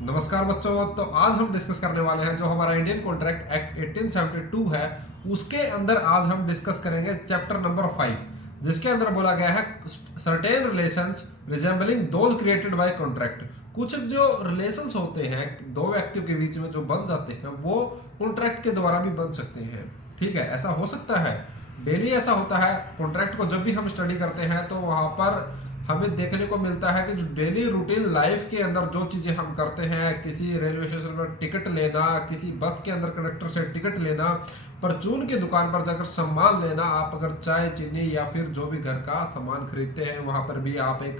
नमस्कार बच्चों। तो आज हम डिस्कस करने वाले हैं जो हमारा इंडियन कॉन्ट्रैक्ट एक्ट 1872 है, उसके अंदर आज हम डिस्कस करेंगे चैप्टर नंबर 5, जिसके अंदर बोला गया है certain relations resembling those created by contract. कुछ जो रिलेशंस होते हैं दो व्यक्तियों के बीच में जो बन जाते हैं वो कॉन्ट्रैक्ट के द्वारा भी बन सकते हैं। ठीक है, ऐसा हो सकता है, डेली ऐसा होता है। कॉन्ट्रैक्ट को जब भी हम स्टडी करते हैं तो वहां पर हमें देखने को मिलता है कि जो डेली रूटीन लाइफ के अंदर जो चीजें हम करते हैं, किसी रेलवे स्टेशन पर टिकट लेना, किसी बस के अंदर कंडक्टर से टिकट लेना, परचून की दुकान पर जाकर सामान लेना, आप अगर चाय चीनी या फिर जो भी घर का सामान खरीदते हैं वहां पर भी आप एक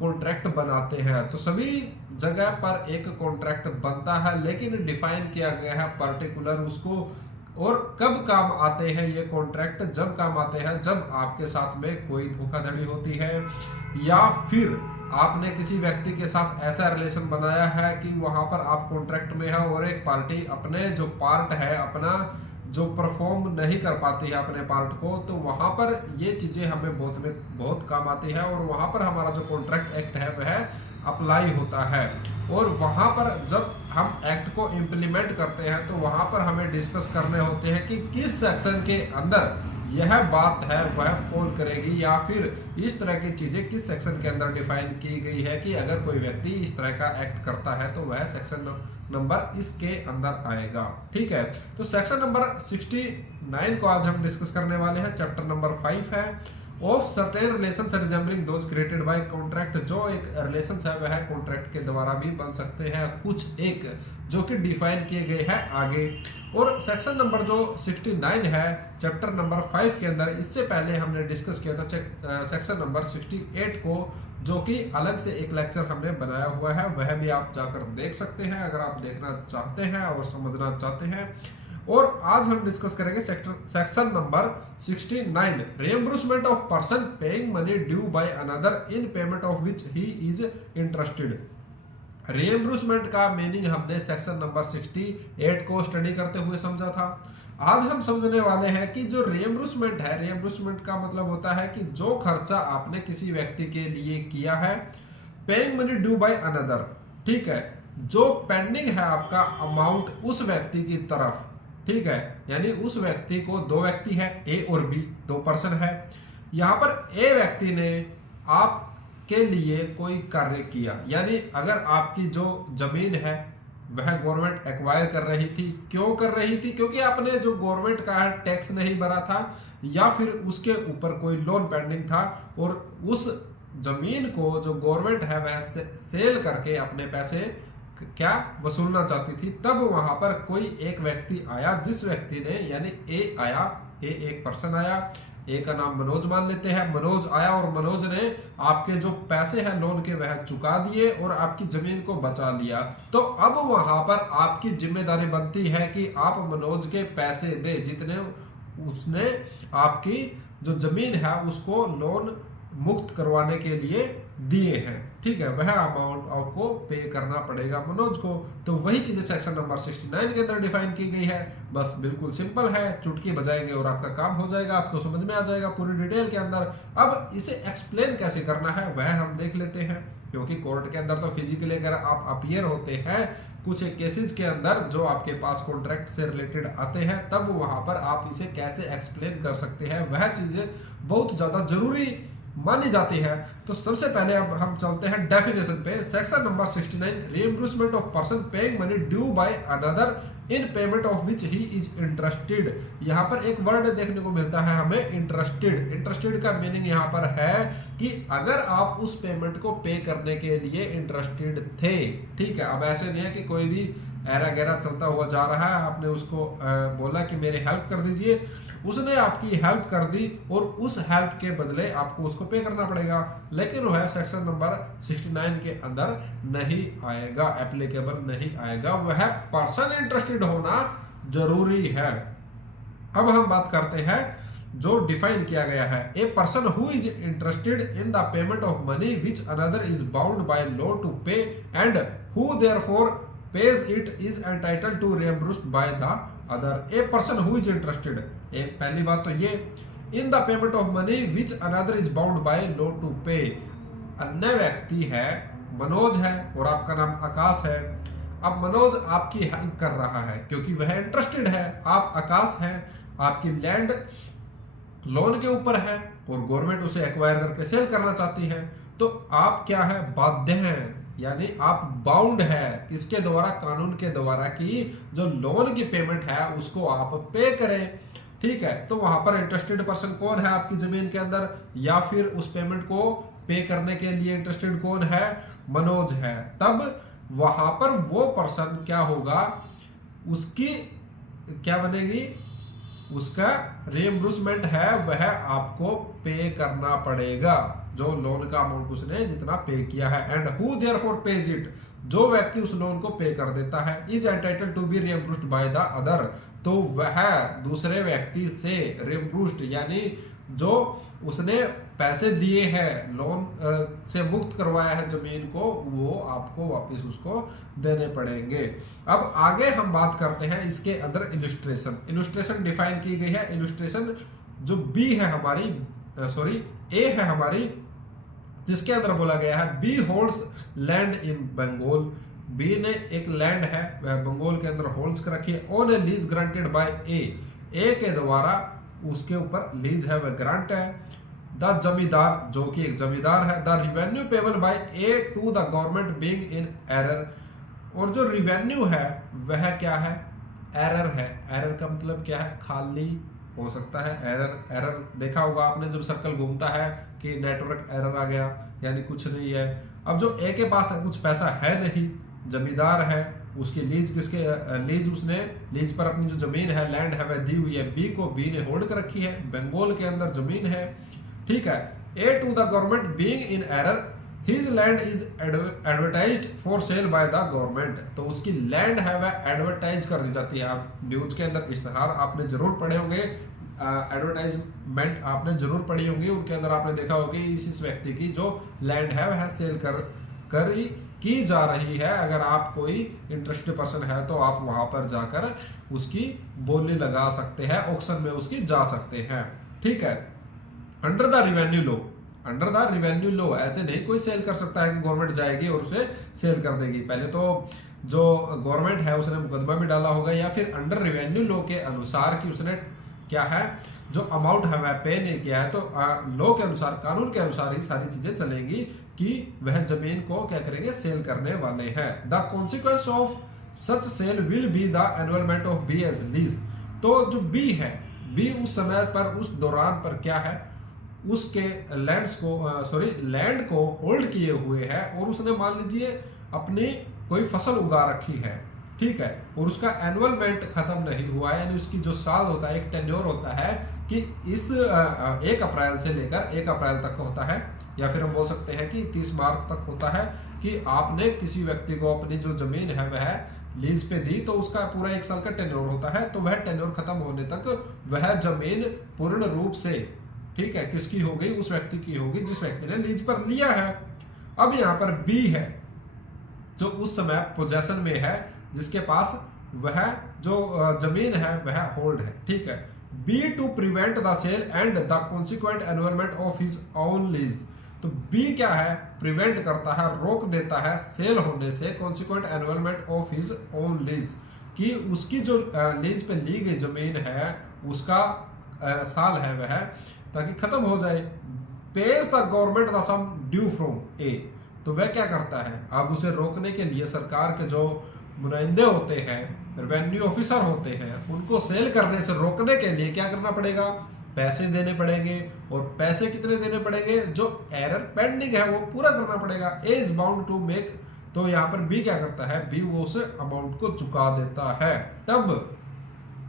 कॉन्ट्रैक्ट बनाते हैं। तो सभी जगह पर एक कॉन्ट्रैक्ट बनता है, लेकिन डिफाइन किया गया है पर्टिकुलर उसको। और कब काम आते हैं ये कॉन्ट्रैक्ट? जब काम आते हैं जब आपके साथ में कोई धोखाधड़ी होती है या फिर आपने किसी व्यक्ति के साथ ऐसा रिलेशन बनाया है कि वहां पर आप कॉन्ट्रैक्ट में है और एक पार्टी अपने जो पार्ट है अपना जो परफॉर्म नहीं कर पाती है अपने पार्ट को, तो वहां पर ये चीजें हमें बहुत काम आती है और वहां पर हमारा जो कॉन्ट्रैक्ट एक्ट है वह अप्लाई होता है। और वहां पर जब हम एक्ट को इम्प्लीमेंट करते हैं तो वहां पर हमें डिस्कस करने होते हैं कि किस सेक्शन के अंदर यह बात है वह फॉल करेगी या फिर इस तरह की चीजें किस सेक्शन के अंदर डिफाइन की गई है कि अगर कोई व्यक्ति इस तरह का एक्ट करता है तो वह सेक्शन नंबर इसके अंदर आएगा। ठीक है, तो सेक्शन नंबर 69 को आज हम डिस्कस करने वाले हैं। चैप्टर नंबर 5 है of certain relations resembling those created by contract. जो एक रिलेशंस है वह कॉन्ट्रैक्ट के द्वारा भी बन सकते हैं, कुछ एक जो कि डिफाइन किए गए हैं आगे। और सेक्शन नंबर जो 69 है चैप्टर नंबर 5 के अंदर, इससे पहले हमने डिस्कस किया था सेक्शन नंबर 68 को, जो कि अलग से एक लेक्चर हमने बनाया हुआ है, वह भी आप जाकर देख सकते हैं अगर आप देखना चाहते हैं और समझना चाहते हैं। और आज हम डिस्कस करेंगे section number 69 reimbursement of person paying money due by another in payment of which he is interested. Reimbursement का मीनिंग हमने सेक्शन नंबर 68 को स्टडी करते हुए समझा था। आज हम समझने वाले हैं कि जो रिएम्बर्समेंट है, रिएम्बर्समेंट का मतलब होता है कि जो खर्चा आपने किसी व्यक्ति के लिए किया है, paying money due by another. ठीक है, जो पेंडिंग है आपका अमाउंट उस व्यक्ति की तरफ। ठीक है, यानी उस व्यक्ति को, दो व्यक्ति है ए और बी, दो पर्सन है। यहां पर ए व्यक्ति ने आपके लिए कोई कार्य किया, यानी अगर आपकी जो जमीन है वह गवर्नमेंट एक्वायर कर रही थी। क्यों कर रही थी? क्योंकि आपने जो गवर्नमेंट का है टैक्स नहीं भरा था या फिर उसके ऊपर कोई लोन पेंडिंग था और उस जमीन को जो गवर्नमेंट है वह सेल करके अपने पैसे क्या वसूलना चाहती थी। तब वहां पर कोई एक व्यक्ति आया, जिस व्यक्ति ने, यानी ए आया, ए एक पर्सन आया, ए का नाम मनोज मान लेते हैं। मनोज आया और मनोज ने आपके जो पैसे हैं लोन के वह चुका दिए और आपकी जमीन को बचा लिया। तो अब वहां पर आपकी जिम्मेदारी बनती है कि आप मनोज के पैसे दे जितने उसने आपकी जो जमीन है उसको लोन मुक्त करवाने के लिए दिए हैं। ठीक है, वह अमाउंट आपको पे करना पड़ेगा मनोज को। तो वही चीजें सेक्शन नंबर 69 के अंदर डिफाइन की गई है। बस बिल्कुल सिंपल है, चुटकी बजाएंगे और आपका काम हो जाएगा, आपको समझ में आ जाएगा पूरी डिटेल के अंदर। अब इसे एक्सप्लेन कैसे करना है वह हम देख लेते हैं, क्योंकि कोर्ट के अंदर तो फिजिकली अगर आप अपीयर होते हैं कुछ केसेस के अंदर जो आपके पास कॉन्ट्रैक्ट से रिलेटेड आते हैं, तब वहां पर आप इसे कैसे एक्सप्लेन कर सकते हैं, वह चीजें बहुत ज्यादा जरूरी मानी जाती है। तो सबसे पहले अब हम चलते हैं डेफिनेशन पे। Section number 69 reimbursement of person paying money due by another in payment of which he is interested. यहाँ पर एक वर्ड देखने को मिलता है हमें, इंटरेस्टेड। इंटरेस्टेड का मीनिंग यहाँ पर है कि अगर आप उस पेमेंट को पे करने के लिए इंटरेस्टेड थे। ठीक है, अब ऐसे नहीं है कि कोई भी ऐरा गैरा चलता हुआ जा रहा है, आपने उसको बोला कि मेरी हेल्प कर दीजिए, उसने आपकी हेल्प कर दी और उस हेल्प के बदले आपको उसको पे करना पड़ेगा, लेकिन वह सेक्शन नंबर 69 के अंदर नहीं आएगा, एप्लीकेबल नहीं आएगा। वह पर्सन इंटरेस्टेड होना जरूरी है। अब हम बात करते हैं जो डिफाइन किया गया है। A person who is interested in the payment of money which another is bound by law to pay and who therefore pays it is entitled to reimbursed by the other। a person who is interested, एक पहली बात तो ये, in the payment of money which another is bound by law to pay। अन्य व्यक्ति है, मनोज है और आपका नाम आकाश है, अब मनोज आपकी हेल्प कर रहा है क्योंकि वह इंटरेस्टेड है, आप आकाश हैं, आपकी लैंड लोन के ऊपर है और गवर्नमेंट उसे एक्वायर करके सेल करना चाहती है, तो आप क्या है, बाध्य हैं, यानी आप बाउंड है किसके द्वारा, कानून के द्वारा, कि जो लोन की पेमेंट है उसको आप पे करें। ठीक है, तो वहां पर इंटरेस्टेड पर्सन कौन है आपकी जमीन के अंदर, या फिर उस पेमेंट को पे करने के लिए इंटरेस्टेड कौन है, मनोज है। तब वहां पर वो पर्सन क्या होगा, उसकी क्या बनेगी, उसका रिएम्बर्समेंट है वह आपको पे करना पड़ेगा, जो लोन का अमाउंट उसने जितना पे किया है। And who therefore pays it, जो व्यक्ति उस लोन को पे कर देता है, is entitled to be reimbursed by the other, तो वह दूसरे व्यक्ति से रिएम्बर्स्ड यानी जो उसने पैसे दिए हैं, लोन से मुक्त करवाया है जमीन को, वो आपको वापस उसको देने पड़ेंगे। अब आगे हम बात करते हैं इसके अंदर इलस्ट्रेशन डिफाइन की गई है। इलस्ट्रेशन जो बी है हमारी, सॉरी ए है हमारी, जिसके अंदर बोला गया है B holds land in Bengal. B ने एक लैंड है वह बंगाल के अंदर होल्ड्स कर रखी है on a lease granted by A के द्वारा उसके ऊपर लीज है वह ग्रांट है। द जमींदार जो कि एक जमींदार है, the revenue payable by A to the government being in error, और जो रिवेन्यू है वह क्या है, एरर है। एरर का मतलब क्या है, खाली हो सकता है। एरर देखा होगा आपने जब सर्कल घूमता है कि नेटवर्क एरर आ गया, यानी कुछ नहीं है। अब जो ए के पास कुछ पैसा है नहीं, जमींदार है, उसकी लीज लीज उसने लीज पर अपनी जो जमीन है, लैंड है, वह दी हुई है बी को, बी ने होल्ड कर रखी है, बंगाल के अंदर जमीन है। ठीक है, A to the government being in error, his land is advertised for sale by the government, तो उसकी लैंड है वह एडवर्टाइज कर दी जाती है। आप न्यूज के अंदर इश्तेहार आपने जरूर पढ़े होंगे, एडवर्टाइजमेंट आपने जरूर पढ़ी होंगी, उनके अंदर आपने देखा होगा कि इस व्यक्ति की जो लैंड है वह सेल की जा रही है। अगर आप कोई इंटरेस्टेड पर्सन है तो आप वहां पर जाकर उसकी बोली लगा सकते हैं, ऑक्शन में उसकी जा सकते हैं। ठीक है, under the revenue law, under the revenue law ऐसे नहीं कोई सेल कर सकता है कि गवर्नमेंट जाएगी और उसे सेल कर देगी। पहले तो जो गवर्नमेंट है उसने मुकदमा भी डाला होगा, या फिर अंडर रिवेन्यू लॉ के अनुसार कि उसने क्या है, जो अमाउंट है वह पे नहीं किया है, तो लॉ के अनुसार, कानून के अनुसार ही सारी चीजें चलेंगी कि वह जमीन को क्या करेंगे, सेल करने वाले हैं। The consequence of such sale will be the annulment of B as lease, तो जो बी है, बी उस समय पर, उस दौरान पर क्या है, उसके लैंड को होल्ड किए हुए है और उसने मान लीजिए अपनी कोई फसल उगा रखी है। ठीक है, और उसका एनुअलमेंट खत्म नहीं हुआ है, यानी उसकी जो साल होता है, एक टेन्योर होता है कि इस 1 अप्रैल से लेकर 1 अप्रैल तक होता है, या फिर हम बोल सकते हैं कि 30 मार्च तक होता है, कि आपने किसी व्यक्ति को अपनी जो जमीन है वह लीज पे दी, तो उसका पूरा 1 साल का टेन्योर होता है। तो वह टेन्योर खत्म होने तक वह जमीन पूर्ण रूप से, ठीक है, किसकी हो गई, उस व्यक्ति की होगी जिस व्यक्ति ने लीज पर लिया है। अब यहाँ पर बी है जो उस समय पोजेशन में है, जिसके पास वह जो जमीन है वह होल्ड है। ठीक है, B to prevent the sale and the consequent annulment of his own lease, तो बी क्या है, प्रिवेंट करता है, रोक देता है सेल होने से, consequent annulment of his own lease, कि उसकी जो लीज पे ली गई जमीन है उसका साल है वह ताकि खत्म हो जाए। Pays the government the sum due from A, तो वह क्या करता है, अब उसे रोकने के लिए सरकार के जो नुमाइंदे होते हैं, रेवेन्यू ऑफिसर होते हैं, उनको सेल करने से रोकने के लिए क्या करना पड़ेगा, पैसे देने पड़ेंगे। और पैसे कितने देने पड़ेंगे, जो एरर पेंडिंग है वो पूरा करना पड़ेगा। ए इज बाउंड टू मेक, तो यहाँ पर बी क्या करता है, बी वो उस अमाउंट को चुका देता है। तब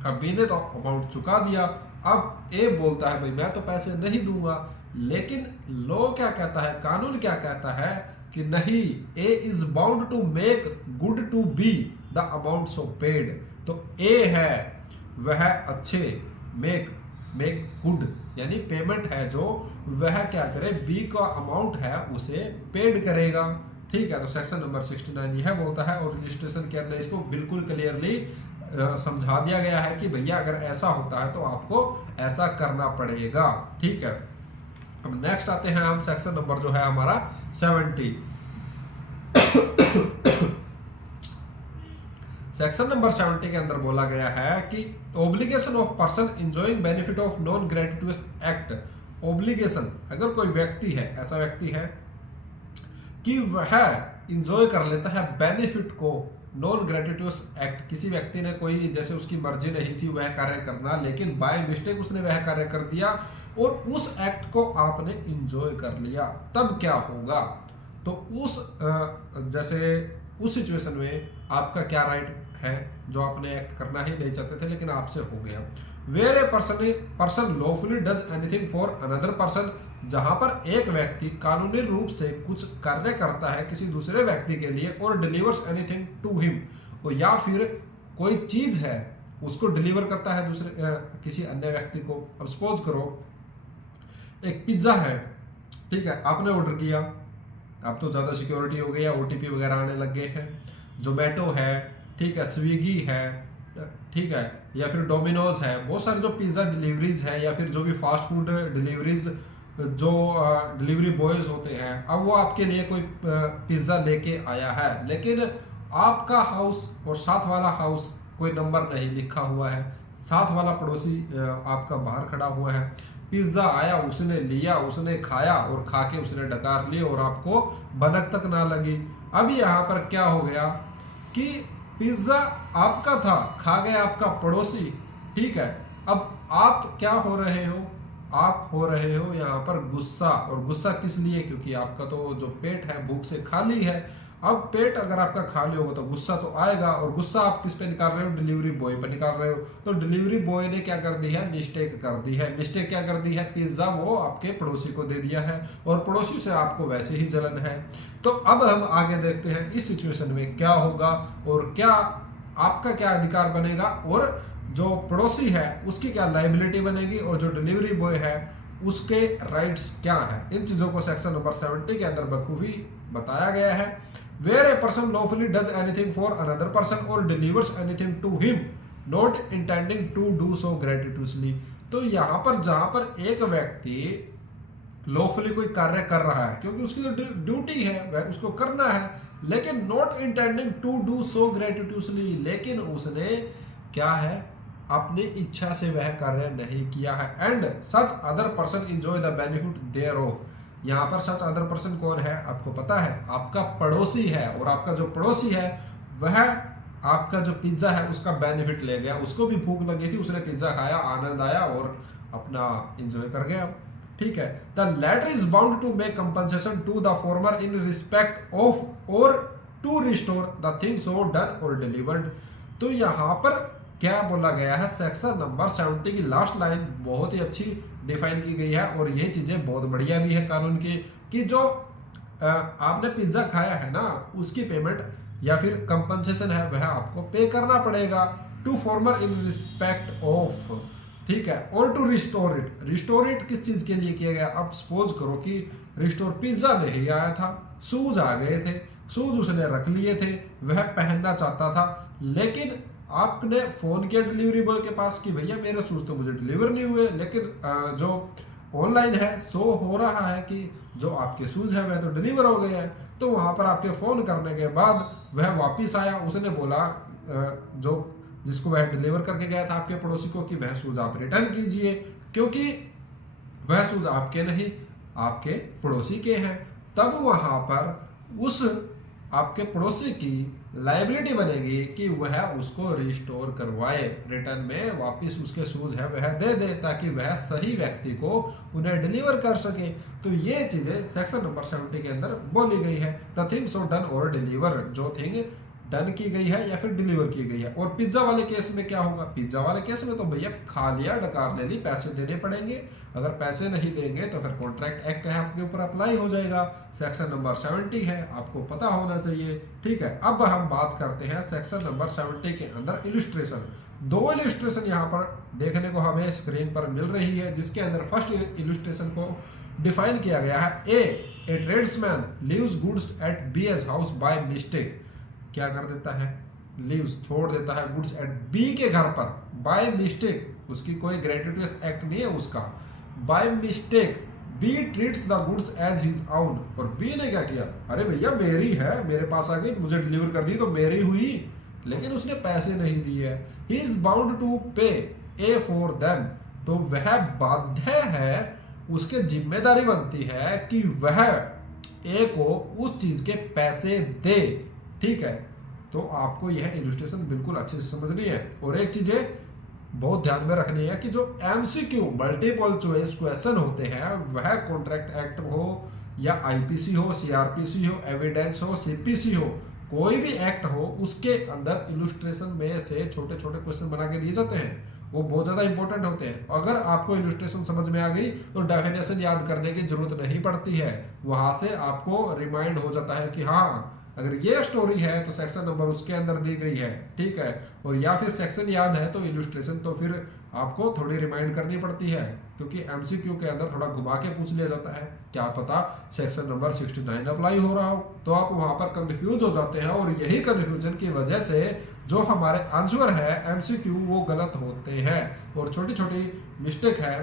अब बी ने तो अमाउंट चुका दिया, अब ए बोलता है भाई मैं तो पैसे नहीं दूंगा, लेकिन लॉ क्या कहता है, कानून क्या कहता है कि नहीं, A is bound to make good to B the amount so paid, तो ए है वह अच्छे, मेक गुड यानी पेमेंट है जो, वह क्या करे, बी का अमाउंट है उसे पेड करेगा। ठीक है, तो सेक्शन नंबर 69 यह बोलता है, और रजिस्ट्रेशन के अंदर इसको बिल्कुल क्लियरली समझा दिया गया है कि भैया अगर ऐसा होता है तो आपको ऐसा करना पड़ेगा। ठीक है, अब नेक्स्ट आते हैं हम, सेक्शन नंबर जो है हमारा 70। सेक्शन नंबर 70 के अंदर बोला गया है कि obligation of person enjoying benefit of non gratuitous act. Obligation, अगर कोई व्यक्ति है, ऐसा व्यक्ति है कि वह इंजॉय कर लेता है बेनिफिट को नॉन ग्रेटिट्यूस एक्ट, किसी व्यक्ति ने कोई जैसे उसकी मर्जी नहीं थी वह कार्य करना, लेकिन बाय मिस्टेक उसने वह कार्य कर दिया और उस एक्ट को आपने इंजॉय कर लिया, तब क्या होगा? तो जैसे उस सिचुएशन में आपका क्या राइट है, जो आपने एक्ट करना ही नहीं चाहते थे लेकिन आपसे हो गया। Where a person lawfully does anything for another person, जहां पर एक व्यक्ति कानूनी रूप से कुछ कार्य करता है किसी दूसरे व्यक्ति के लिए, और डिलीवर्स एनीथिंग टू हिम, और या फिर कोई चीज है उसको डिलीवर करता है दूसरे किसी अन्य व्यक्ति को। अब सपोज करो एक पिज्जा है, ठीक है, आपने ऑर्डर किया, अब तो ज़्यादा सिक्योरिटी हो गई है, ओटीपी वगैरह आने लग गए हैं। जोमेटो है, ठीक है, स्विगी है, ठीक है, या फिर डोमिनोज है, बहुत सारे जो पिज़्ज़ा डिलीवरीज है या फिर जो भी फास्ट फूड डिलीवरीज जो डिलीवरी बॉयज होते हैं, अब वो आपके लिए कोई पिज़्ज़ा लेके आया है, लेकिन आपका हाउस और साथ वाला हाउस कोई नंबर नहीं लिखा हुआ है, साथ वाला पड़ोसी आपका बाहर खड़ा हुआ है। पिज्जा आया, उसने लिया, उसने खाया और खा के उसने डकार ली और आपको भनक तक ना लगी। अब यहाँ पर क्या हो गया कि पिज्जा आपका था, खा गया आपका पड़ोसी, ठीक है। अब आप क्या हो रहे हो? आप हो रहे हो यहाँ पर गुस्सा, और गुस्सा किस लिए? क्योंकि आपका तो जो पेट है भूख से खाली है। अब पेट अगर आपका खाली होगा तो गुस्सा तो आएगा, और गुस्सा आप किस पे निकाल रहे हो? डिलीवरी बॉय पे निकाल रहे हो। तो डिलीवरी बॉय ने क्या कर दी है? मिस्टेक कर दी है। मिस्टेक क्या कर दी है? पिज्जा वो आपके पड़ोसी को दे दिया है, और पड़ोसी से आपको वैसे ही जलन है। तो अब हम आगे देखते हैं इस सिचुएशन में क्या होगा और क्या आपका क्या अधिकार बनेगा, और जो पड़ोसी है उसकी क्या लाइबिलिटी बनेगी, और जो डिलीवरी बॉय है उसके राइट्स क्या है। इन चीजों को सेक्शन नंबर 70 के अंदर बखूबी बताया गया है। Where a person lawfully does anything for another person or delivers anything to him, not intending to do so gratuitously। तो यहाँ पर जहां पर एक व्यक्ति लॉफुली कोई कार्य कर रहा है क्योंकि उसकी तो ड्यूटी है, वह उसको करना है, लेकिन not intending to do so gratuitously, लेकिन उसने क्या है? अपनी इच्छा से वह कार्य नहीं किया है। And such other person enjoy the benefit thereof. यहाँ पर सच अदर पर्सन कौन है? आपको पता है, आपका पड़ोसी है, और आपका जो पड़ोसी है वह आपका जो पिज्जा है उसका बेनिफिट ले गया। उसको भी भूख लगी थी, उसने पिज्जा खाया, आनंद आया और अपना एंजॉय कर गया, ठीक है। The latter is bound to make compensation to the former in respect of और to restore the thing so done और डिलीवर्ड। तो यहाँ पर क्या बोला गया है? सेक्शन नंबर 70 की लास्ट लाइन बहुत ही अच्छी डिफाइन की गई है, और ये चीजें बहुत बढ़िया भी है कानून की, कि जो आपने पिज्जा खाया है ना, उसकी पेमेंट या फिर कंपनसेशन है वह आपको पे करना पड़ेगा to former in respect of, ठीक है, और to restore it. Restore it किस चीज के लिए किया गया? अब सपोज करो कि रिस्टोर पिज्जा नहीं आया था, शूज आ गए थे, शूज उसने रख लिए थे, वह पहनना चाहता था, लेकिन आपने फोन किया डिलीवरी बॉय के पास कि भैया मेरे शूज तो मुझे डिलीवर नहीं हुए, लेकिन जो ऑनलाइन है शो हो रहा है कि जो आपके शूज है वह तो डिलीवर हो गए हैं। तो वहां पर आपके फोन करने के बाद वह वापस आया, उसने बोला जो जिसको वह डिलीवर करके गया था आपके पड़ोसी को कि वह शूज आप रिटर्न कीजिए, क्योंकि वह शूज आपके नहीं, आपके पड़ोसी के हैं। तब वहां पर उस आपके पड़ोसी की लाइबिलिटी बनेगी कि वह उसको रिस्टोर करवाए, रिटर्न में वापस उसके शूज है वह दे दे, ताकि वह सही व्यक्ति को उन्हें डिलीवर कर सके। तो ये चीजें सेक्शन नंबर 70 के अंदर बोली गई है। द थिंग सो डन और डिलीवर, जो थिंग डन की गई है या फिर डिलीवर की गई है। और पिज्जा वाले केस में क्या होगा? पिज्जा वाले केस में तो भैया खा लिया, डकार ले ली, पैसे देने पड़ेंगे। अगर पैसे नहीं देंगे तो फिर कॉन्ट्रैक्ट एक्ट है आपके ऊपर अप्लाई हो जाएगा। सेक्शन नंबर 70 है, आपको पता होना चाहिए, ठीक है। अब हम बात करते हैं सेक्शन नंबर 70 के अंदर इलस्ट्रेशन। दो इलस्ट्रेशन यहाँ पर देखने को हमें स्क्रीन पर मिल रही है, जिसके अंदर फर्स्ट इलस्ट्रेशन को डिफाइन किया गया है। A tradesman leaves goods at B's house by mistake. क्या कर देता है? लीव्स, छोड़ देता है गुड्स एट बी के घर पर बाय मिस्टेक। उसकी कोई ग्रेट्यूटस एक्ट नहीं है उसका। By mistake B treats the goods as his own. और बी ने क्या किया? अरे भैया मेरी है, मेरे पास आ गई, मुझे डिलीवर कर दी तो मेरी हुई, लेकिन उसने पैसे नहीं दिए, ही इज बाउंड टू पे ए फॉर देम, तो वह बाध्य है, उसके जिम्मेदारी बनती है कि वह ए को उस चीज के पैसे दे। ठीक है, तो आपको यह इलस्ट्रेशन बिल्कुल अच्छे से समझनी है। और एक चीज बहुत ध्यान में रखनी है कि जो एमसीक्यू मल्टीपल चॉइस क्वेश्चन होते हैं, वह कॉन्ट्रैक्ट एक्ट हो या आईपीसी हो, सीआरपीसी हो, एविडेंस हो, सीपीसी हो, कोई भी एक्ट हो, उसके अंदर इलस्ट्रेशन में से छोटे छोटे क्वेश्चन बना के दिए जाते हैं। वो बहुत ज्यादा इंपॉर्टेंट होते हैं। अगर आपको इलस्ट्रेशन समझ में आ गई तो डेफिनेशन याद करने की जरूरत नहीं पड़ती है, वहां से आपको रिमाइंड हो जाता है कि हाँ अगर ये स्टोरी है तो सेक्शन नंबर उसके अंदर दी गई है। ठीक है, और या फिर सेक्शन याद है तो इलस्ट्रेशन तो फिर आपको थोड़ी रिमाइंड करनी पड़ती है, क्योंकि एमसीक्यू के अंदर थोड़ा घुमा के पूछ लिया जाता है, क्या पता सेक्शन नंबर 69 अप्लाई हो रहा हो, तो आप वहां पर कंफ्यूज हो जाते हैं। और यही कंफ्यूजन की वजह से जो हमारे आंसर है एमसीक्यू वो गलत होते हैं, और छोटी छोटी मिस्टेक है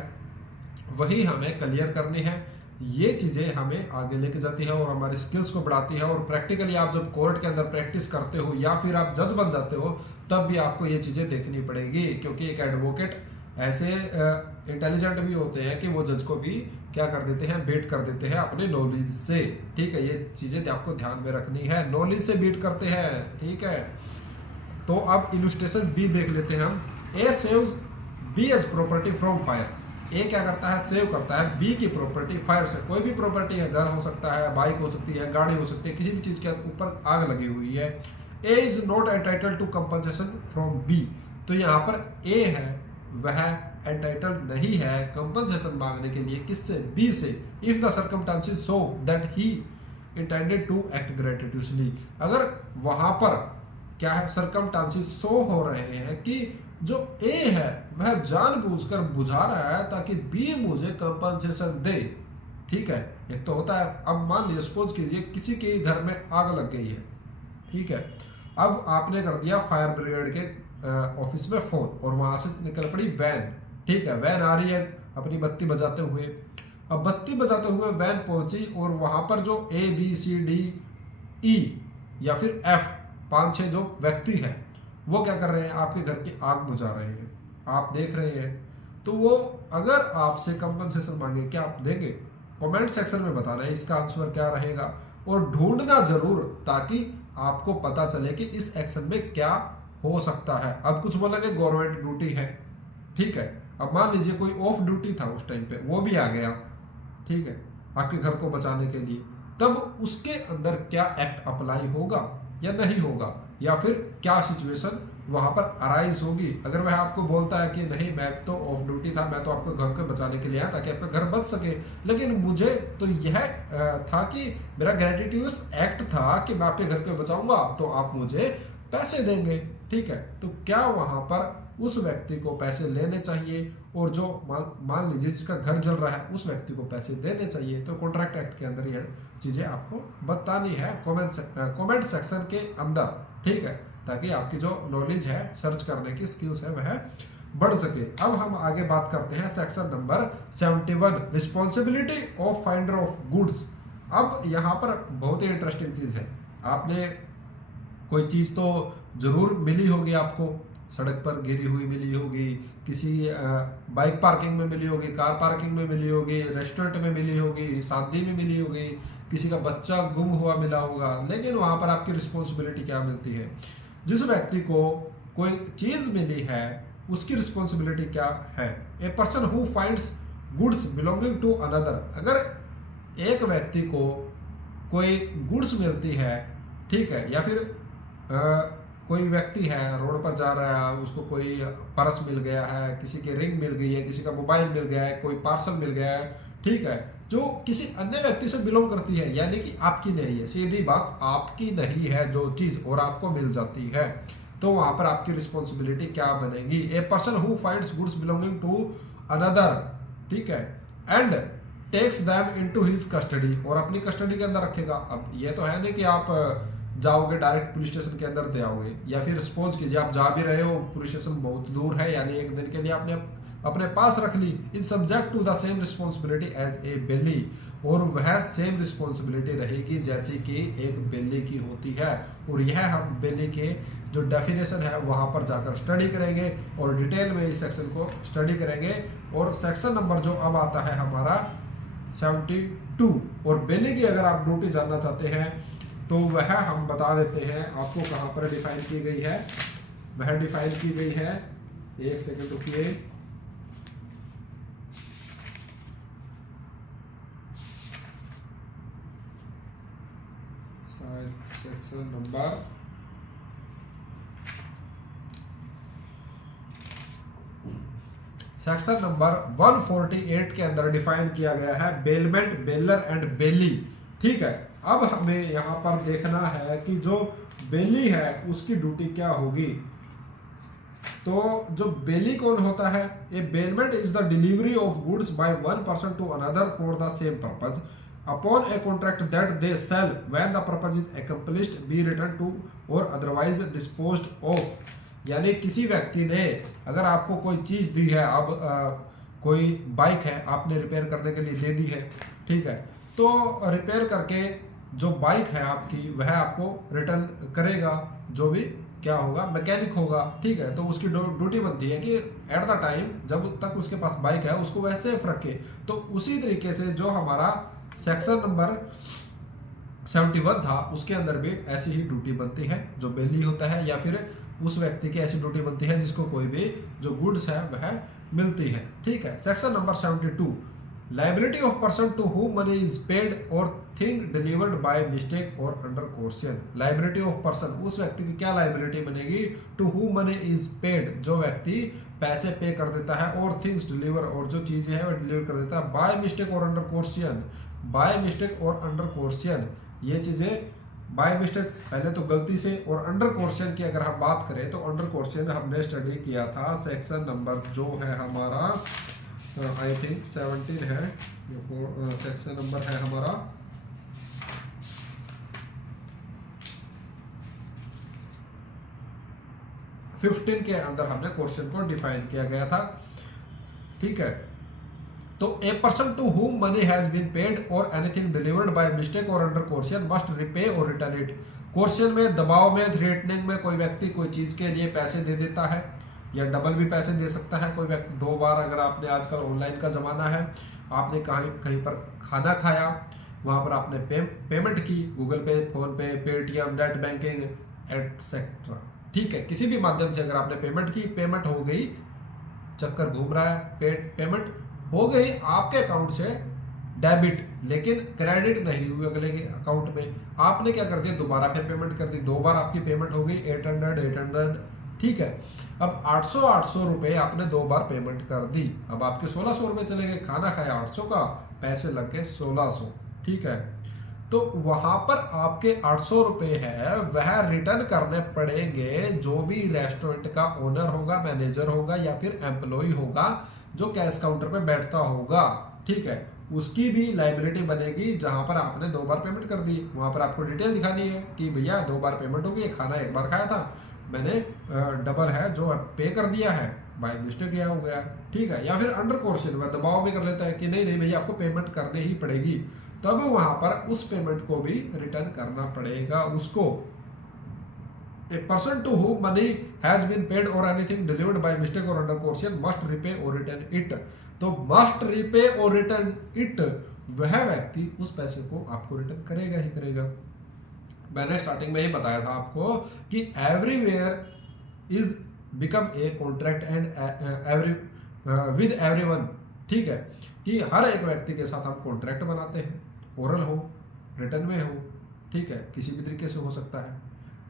वही हमें क्लियर करनी है। ये चीजें हमें आगे लेके जाती है और हमारी स्किल्स को बढ़ाती है। और प्रैक्टिकली आप जब कोर्ट के अंदर प्रैक्टिस करते हो या फिर आप जज बन जाते हो, तब भी आपको ये चीजें देखनी पड़ेगी, क्योंकि एक एडवोकेट ऐसे इंटेलिजेंट भी होते हैं कि वो जज को भी क्या कर देते हैं, बीट कर देते हैं अपने नॉलेज से। ठीक है, ये चीजें आपको ध्यान में रखनी है, नॉलेज से बीट करते हैं। ठीक है, तो अब इलस्ट्रेशन बी देख लेते हैं हम। A saves B's property from fire. A क्या करता है, सेव करता है बी की प्रॉपर्टी फायर से। कोई भी प्रॉपर्टी है, घर हो सकता है, बाइक हो सकती है, गाड़ी हो सकती है, किसी भी चीज के ऊपर आग लगी हुई है। A is not entitled to compensation from B, तो यहाँ पर ए है वह एंटाइटल्ड नहीं है कंपनसेशन मांगने के लिए, किससे, बी से। If the circumstances show that he intended to act gratuitously, अगर वहां पर क्या है, सर्कमस्टांसेस शो हो रहे हैं कि जो ए है वह जानबूझकर बुझा रहा है ताकि बी मुझे कंपनसेशन दे। ठीक है, एक तो होता है, अब मान लीजिए सपोज कीजिए किसी के घर में आग लग गई है। ठीक है, अब आपने कर दिया फायर ब्रिगेड के ऑफिस में फोन, और वहां से निकल पड़ी वैन। ठीक है, वैन आ रही है अपनी बत्ती बजाते हुए। अब बत्ती बजाते हुए वैन पहुंची और वहां पर जो A B C D E या फिर एफ 5-6 जो व्यक्ति हैं वो क्या कर रहे हैं, आपके घर की आग बुझा रहे हैं, आप देख रहे हैं। तो वो अगर आपसे कंपनसेशन मांगे, क्या आप देंगे? कमेंट सेक्शन में बताना है इसका आंसर क्या रहेगा, और ढूंढना जरूर ताकि आपको पता चले कि इस एक्शन में क्या हो सकता है। अब कुछ बोलेंगे गवर्नमेंट ड्यूटी है। ठीक है, अब मान लीजिए कोई ऑफ ड्यूटी था उस टाइम पे, वो भी आ गया। ठीक है, आपके घर को बचाने के लिए, तब उसके अंदर क्या एक्ट अप्लाई होगा या नहीं होगा, या फिर क्या सिचुएशन वहां पर अराइज होगी। अगर वह आपको बोलता है कि नहीं मैं तो ऑफ ड्यूटी था, मैं तो आपको घर को बचाने के लिए आया ताकि आपका घर बच सके, लेकिन मुझे तो यह था कि मेरा ग्रेटिट्यूड एक्ट था कि मैं आपके घर को बचाऊंगा, तो आप मुझे पैसे देंगे। ठीक है, तो क्या वहां पर उस व्यक्ति को पैसे लेने चाहिए, और जो मान लीजिए जिसका घर जल रहा है उस व्यक्ति को पैसे देने चाहिए। तो कॉन्ट्रैक्ट एक्ट के अंदर यह चीजें आपको बतानी है कमेंट सेक्शन के अंदर। ठीक है, ताकि आपकी जो नॉलेज है, सर्च करने की स्किल्स है, वह बढ़ सके। अब हम आगे बात करते हैं section number 71, responsibility of finder of goods. अब यहाँ पर बहुत ही इंटरेस्टिंग चीज है, आपने कोई चीज तो जरूर मिली होगी आपको, सड़क पर गिरी हुई मिली होगी, किसी बाइक पार्किंग में मिली होगी, कार पार्किंग में मिली होगी, रेस्टोरेंट में मिली होगी, शादी में मिली होगी, किसी का बच्चा गुम हुआ मिला होगा। लेकिन वहां पर आपकी रिस्पॉन्सिबिलिटी क्या मिलती है? जिस व्यक्ति को कोई चीज मिली है उसकी रिस्पॉन्सिबिलिटी क्या है? A person who finds goods belonging to another, अगर एक व्यक्ति को कोई गुड्स मिलती है, ठीक है, या फिर कोई व्यक्ति है रोड पर जा रहा है, उसको कोई पर्स मिल गया है, किसी की रिंग मिल गई है, किसी का मोबाइल मिल गया है, कोई पार्सल मिल गया है, ठीक है, जो किसी अन्य व्यक्ति से बिलोंग करती है, यानी कि आपकी नहीं है, सीधी बात आपकी नहीं है जो चीज, और आपको मिल जाती है, तो वहां पर आपकी रिस्पॉन्सिबिलिटी क्या बनेगी? A person who finds goods belonging to another, ठीक है, and takes them into his custody, और अपनी कस्टडी के अंदर रखेगा। अब ये तो है नहीं कि आप जाओगे डायरेक्ट पुलिस स्टेशन के अंदर दे आओगे, या फिर सपोज कीजिए आप जा भी रहे हो, पुलिस स्टेशन बहुत दूर है, यानी एक दिन के लिए आपने अपने पास रख ली, is subject to the same responsibility as a bailee, और वह सेम रिस्पॉन्सिबिलिटी रहेगी जैसे कि एक बेली की होती है। और यह हम बेली के जो डेफिनेशन है वहां पर जाकर स्टडी करेंगे और डिटेल में इस सेक्शन को स्टडी करेंगे। और सेक्शन नंबर जो अब आता है हमारा 72, और बेली की अगर आप ड्यूटी जानना चाहते हैं तो वह हम बता देते हैं आपको कहां पर डिफाइन की गई है। वह डिफाइन की गई है, एक सेकंड रुकिए, सेक्शन नंबर 148 के अंदर डिफाइन किया गया है बेलमेंट, बेलर एंड बेली। ठीक है, अब हमें यहाँ पर देखना है कि जो बेली है उसकी ड्यूटी क्या होगी। तो जो बेली कौन होता है, a bailment is the delivery of goods by one person to another for the same purpose upon a contract that they shall when the purpose is accomplished be return to और otherwise disposed of. यानी किसी व्यक्ति ने अगर आपको कोई चीज दी है, अब कोई बाइक है आपने रिपेयर करने के लिए दे दी है, ठीक है, तो रिपेयर करके जो बाइक है आपकी वह आपको रिटर्न करेगा, जो भी क्या होगा मैकेनिक होगा, ठीक है। तो उसकी ड्यूटी बनती है कि एट द टाइम जब तक उसके पास बाइक है उसको वह सेफ रखे। तो उसी तरीके से जो हमारा सेक्शन नंबर 71 था उसके अंदर भी ऐसी ही ड्यूटी बनती है, जो बेली होता है या फिर उस व्यक्ति की ऐसी ड्यूटी बनती है जिसको कोई भी जो गुड्स है वह मिलती है। ठीक है, section number 72, liability of person to whom money is paid or thing delivered by mistake or under coercion. Liability of person, उस व्यक्ति की क्या लायबिलिटी बनेगी, to whom money is paid, जो व्यक्ति पैसे पे कर देता है, और थिंग्स डिलीवर, और जो चीजें हैं वह डिलीवर कर देता है, bye mistake or under coercion. Bye mistake or under coercion, ये चीजें बाय मिस्टेक पहले तो गलती से, और अंडर कोर्शन की अगर हम बात करें तो अंडर कोर्शन हमने स्टडी किया था सेक्शन नंबर जो है हमारा आई थिंक 17 है, सेक्शन नंबर है हमारा 15 के अंदर हमने क्वेश्चन को डिफाइन किया गया था। ठीक है, तो a person to whom money has been paid or anything delivered by mistake or under coercion must repay or return it. Coercion में, दबाव में, थ्रेटनिंग में कोई व्यक्ति कोई चीज के लिए पैसे दे देता है या डबल भी पैसे दे सकता है कोई व्यक्ति 2 बार। अगर आपने, आजकल ऑनलाइन का जमाना है, आपने कहीं पर खाना खाया, वहां पर आपने पेमेंट की, गूगल पे, फोन पे, पेटीएम, नेट बैंकिंग एटसेट्रा, ठीक है, किसी भी माध्यम से अगर आपने पेमेंट की, पेमेंट हो गई, चक्कर घूम रहा है, पेमेंट हो गई आपके अकाउंट से डेबिट, लेकिन क्रेडिट नहीं हुई अगले के अकाउंट में, आपने क्या कर दिया, दोबारा फिर पेमेंट कर दी, 2 बार आपकी पेमेंट हो गई 800, ठीक है। अब 800 रुपए आपने 2 बार पेमेंट कर दी, अब आपके 1600 रुपए चले गए, खाना खाया 800 का, पैसे लग गए 1600, ठीक है। तो वहां पर आपके 800 रुपए है वह रिटर्न करने पड़ेंगे जो भी रेस्टोरेंट का ओनर होगा, मैनेजर होगा या फिर एम्प्लॉय होगा जो कैश काउंटर पे बैठता होगा, ठीक है, उसकी भी लायबिलिटी बनेगी। जहां पर आपने 2 बार पेमेंट कर दी, वहां पर आपको डिटेल दिखानी है कि भैया 2 बार पेमेंट हो गई, खाना 1 बार खाया था, मैंने डबल है जो पे कर दिया है, बाय मिस्टेक यह हो गया, ठीक है। या फिर अंडर कोर्शन में दबाव भी कर लेता है कि नहीं नहीं भैया आपको पेमेंट करनी ही पड़ेगी, तब वहां पर उस पेमेंट को भी रिटर्न करना पड़ेगा उसको। A person to whom money has been paid or anything delivered by mistake or under coercion must repay or return it. तो must repay or return it, वह व्यक्ति उस पैसे को आपको रिटर्न करेगा ही करेगा। मैंने स्टार्टिंग में ही बताया था आपको कि everywhere is become a contract and with everyone, ठीक है, कि हर एक व्यक्ति के साथ हम कॉन्ट्रैक्ट बनाते हैं, ओरल हो, रिटर्न में हो, ठीक है, किसी भी तरीके से हो सकता है,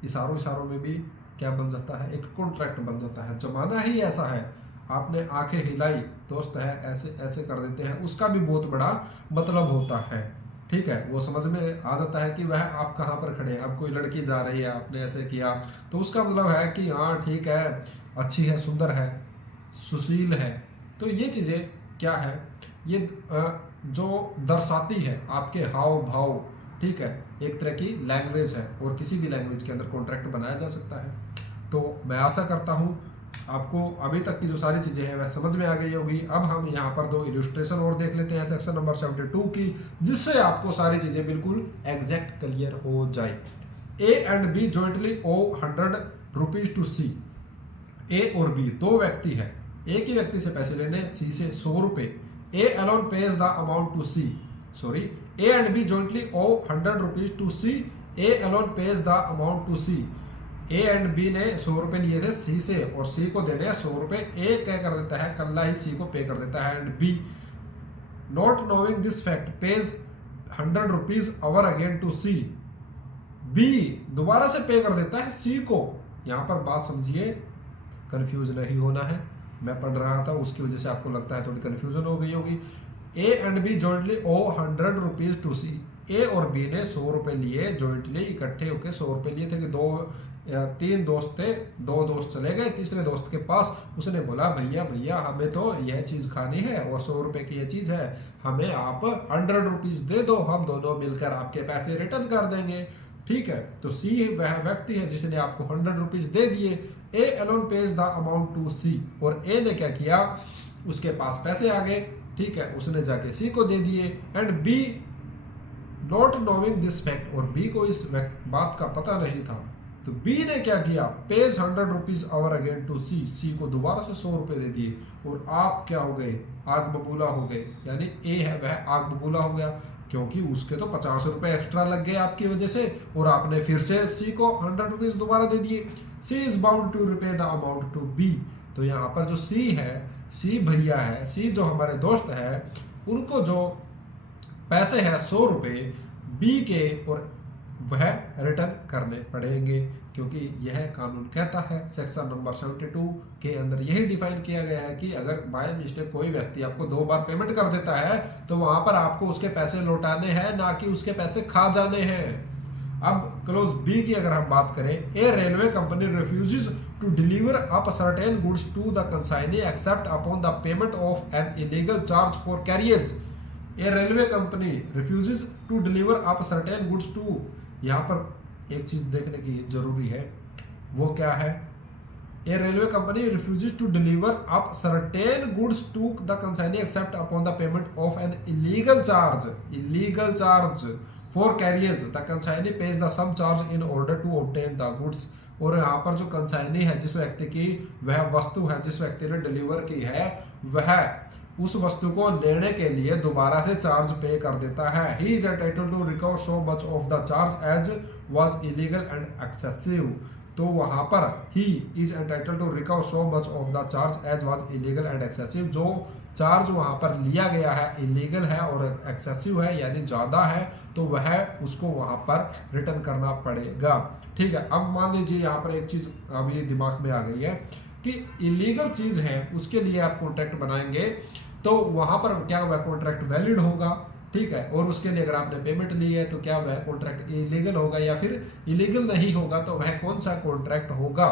इशारों में भी क्या बन जाता है, एक कॉन्ट्रैक्ट बन जाता है। जमाना ही ऐसा है, आपने आंखें हिलाई, दोस्त है, ऐसे ऐसे कर देते हैं, उसका भी बहुत बड़ा मतलब होता है, ठीक है। वो समझ में आ जाता है कि वह आप कहाँ पर खड़े हैं। अब कोई लड़की जा रही है, आपने ऐसे किया तो उसका मतलब है कि हाँ ठीक है, अच्छी है, सुंदर है, सुशील है। तो ये चीज़ें क्या है, ये जो दर्शाती है आपके हाव भाव, ठीक है, एक तरह की लैंग्वेज है, और किसी भी लैंग्वेज के अंदर कॉन्ट्रैक्ट बनाया जा सकता है। तो मैं आशा करता हूँ आपको अभी तक की जो सारी चीज़ें हैं वह समझ में आ गई होगी। अब हम यहाँ पर दो इलस्ट्रेशन और देख लेते हैं सेक्शन नंबर 72 की, जिससे आपको सारी चीज़ें बिल्कुल एग्जैक्ट क्लियर हो जाए। A and B jointly owe 100 rupees to C. A और बी दो व्यक्ति है, एक ही व्यक्ति से पैसे लेने, सी से 100 रुपए। A alone pays the amount to C, sorry, A and B jointly owe 100 rupees to C. A alone pays the amount to C. A and B ने 100 रुपए लिए थे सी से और सी को देने 100 रुपए। ए क्या कर देता है, कल्ला ही सी को पे कर देता है। And B not knowing this fact pays 100 rupees over again to C. B दोबारा से पे कर देता है सी को। यहां पर बात समझिए, कंफ्यूज नहीं होना है, मैं पढ़ रहा था उसकी वजह से आपको लगता है थोड़ी कंफ्यूजन हो गई होगी। A and B jointly owe 100 rupees to C. A और बी ने 100 रुपए लिए, जॉइंटली इकट्ठे होकर 100 रुपए लिए थे कि तीन दोस्त थे, दो दोस्त चले गए, तीसरे दोस्त के पास उसने बोला भैया हमें तो यह चीज खानी है और 100 रुपए की यह चीज है, हमें आप 100 रुपीज दे दो, हम दोनों मिलकर आपके पैसे रिटर्न कर देंगे। ठीक है, तो सी वह व्यक्ति है जिसने आपको 100 रुपीज दे दिए। A alone pays the amount to C, और ए ने क्या किया, उसके पास पैसे आ गए, ठीक है, उसने जाके सी को दे दिए। And B not knowing this fact, और बी को इस बात का पता नहीं था, तो बी ने क्या किया, pays 100 rupees over again to C. C को दोबारा से 100 रुपए दे दिए और आप क्या हो गए, आग बबूला हो गए। यानी ए है वह आग बबूला हो गया, क्योंकि उसके तो 50 रुपए एक्स्ट्रा लग गए आपकी वजह से, और आपने फिर से सी को 100 रुपीज दोबारा दे दिए। C is bound to repay the amount to B. तो यहाँ पर जो सी है, सी भैया है, सी जो हमारे दोस्त है, उनको जो पैसे हैं 100 रुपए बी के, और वह रिटर्न करने पड़ेंगे, क्योंकि यह कानून कहता है सेक्शन नंबर 72 के अंदर यही डिफाइन किया गया है कि अगर बाय मिस्टेक कोई व्यक्ति आपको 2 बार पेमेंट कर देता है तो वहां पर आपको उसके पैसे लौटाने हैं, ना कि उसके पैसे खा जाने हैं। अब क्लोज बी की अगर हम बात करें, a railway company refuses to deliver up certain goods to the consignee except upon the payment of an illegal charge for carriers. A railway company refuses to deliver up certain goods to, यहाँ पर एक चीज देखने की जरूरी है, वो क्या है, a railway company refuses to deliver up certain goods to the consignee except upon the payment of an illegal charge for carriers, the consignee pays the sum charge in order to obtain the goods. और यहाँ पर जो consignee है, जिस व्यक्ति की वह वस्तु है, जिस व्यक्ति ने डिलीवर की है, वह उस वस्तु को लेने के लिए दोबारा से चार्ज पे कर देता है। He is entitled to recover so much of the charge as was illegal and excessive. तो वहां पर he is entitled to recover so much of the charge as was illegal and excessive. जो charge वहां पर लिया गया है illegal है और एक्सेसिव है, यानी ज्यादा है, तो वह उसको वहां पर रिटर्न करना पड़ेगा। ठीक है, अब मान लीजिए यहाँ पर एक चीज अभी दिमाग में आ गई है कि इलीगल चीज है, उसके लिए आप कॉन्ट्रैक्ट बनाएंगे तो वहां पर क्या वह कॉन्ट्रैक्ट वैलिड होगा, ठीक है, और उसके लिए अगर आपने पेमेंट ली है तो क्या वह कॉन्ट्रैक्ट इलीगल होगा या फिर इलीगल नहीं होगा, तो वह कौन सा कॉन्ट्रैक्ट होगा,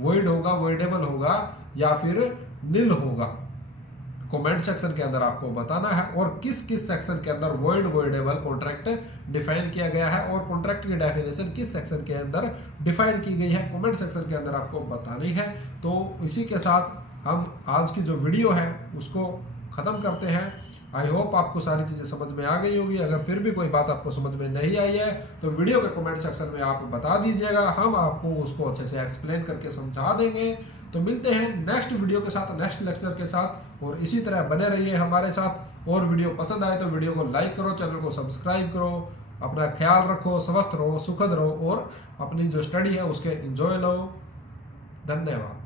वॉइड होगा, वॉइडेबल होगा या फिर निल होगा। कमेंट सेक्शन के अंदर आपको बताना है, और किस किस सेक्शन के अंदर वॉइड वॉइडेबल कॉन्ट्रैक्ट डिफाइन किया गया है और कॉन्ट्रैक्ट की डेफिनेशन किस सेक्शन के अंदर डिफाइन की गई है, कमेंट सेक्शन के अंदर आपको बतानी है। तो इसी के साथ हम आज की जो वीडियो है उसको खत्म करते हैं। आई होप आपको सारी चीजें समझ में आ गई होगी। अगर फिर भी कोई बात आपको समझ में नहीं आई है तो वीडियो के कमेंट सेक्शन में आप बता दीजिएगा, हम आपको उसको अच्छे से एक्सप्लेन करके समझा देंगे। तो मिलते हैं नेक्स्ट वीडियो के साथ, नेक्स्ट लेक्चर के साथ, और इसी तरह बने रहिए हमारे साथ। और वीडियो पसंद आए तो वीडियो को लाइक करो, चैनल को सब्सक्राइब करो, अपना ख्याल रखो, स्वस्थ रहो, सुखद रहो, और अपनी जो स्टडी है उसके एंजॉय लो। धन्यवाद।